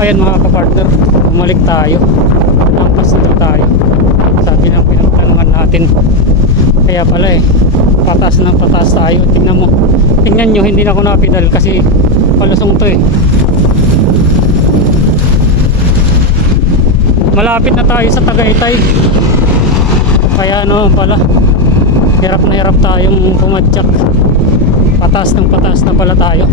Ayan mga kapartner, bumalik tayo. Lampas na tayo. Sabi ng pinagtanungan natin. Kaya pala patas ng patas tayo. Tingnan mo. Tingnan nyo, hindi na ako napidal kasi palusong to Malapit na tayo sa Tagaytay. Kaya pala, hirap na hirap tayong pumadyak. Patas na pala tayo.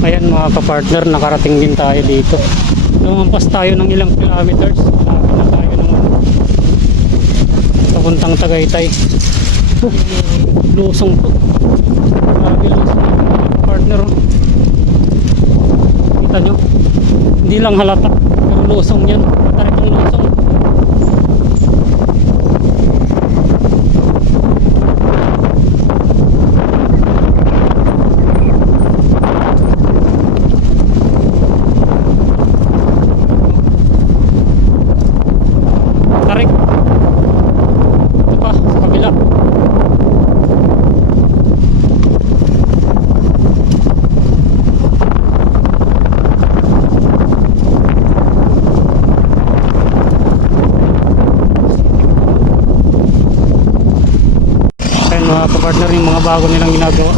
Ayan mga kapartner, nakarating din tayo dito. Lumampas tayo ng ilang kilometers. Malapit na tayo ng papuntang Tagaytay. Lusong to. Grabe lusong mga kapartner. Kita nyo? Hindi lang halata, pero lusong yan. Taritong lusong. Mga kapartner, yung mga bago nilang ginagawa.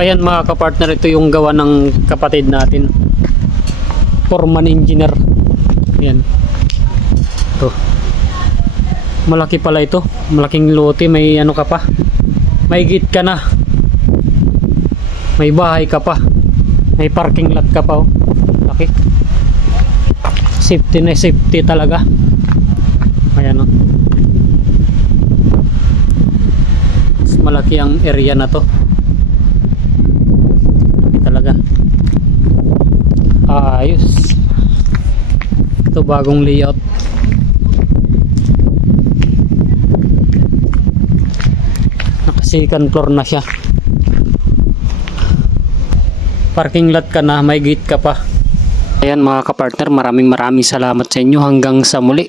Ayan mga kapartner, ito yung gawa ng kapatid natin, foreman engineer. Ayan, ito malaki pala ito, malaking lote. May ano ka pa, may gate ka na, may bahay ka pa, may parking lot ka pa. Laki, safety na safety talaga. Ayan malaki ang area na to. Malaki talaga. Ayos. Ito bagong layout. Naka second floor na siya. Parking lot ka na, may gate ka pa. Ayan mga kapartner, maraming salamat sa inyo. Hanggang sa muli.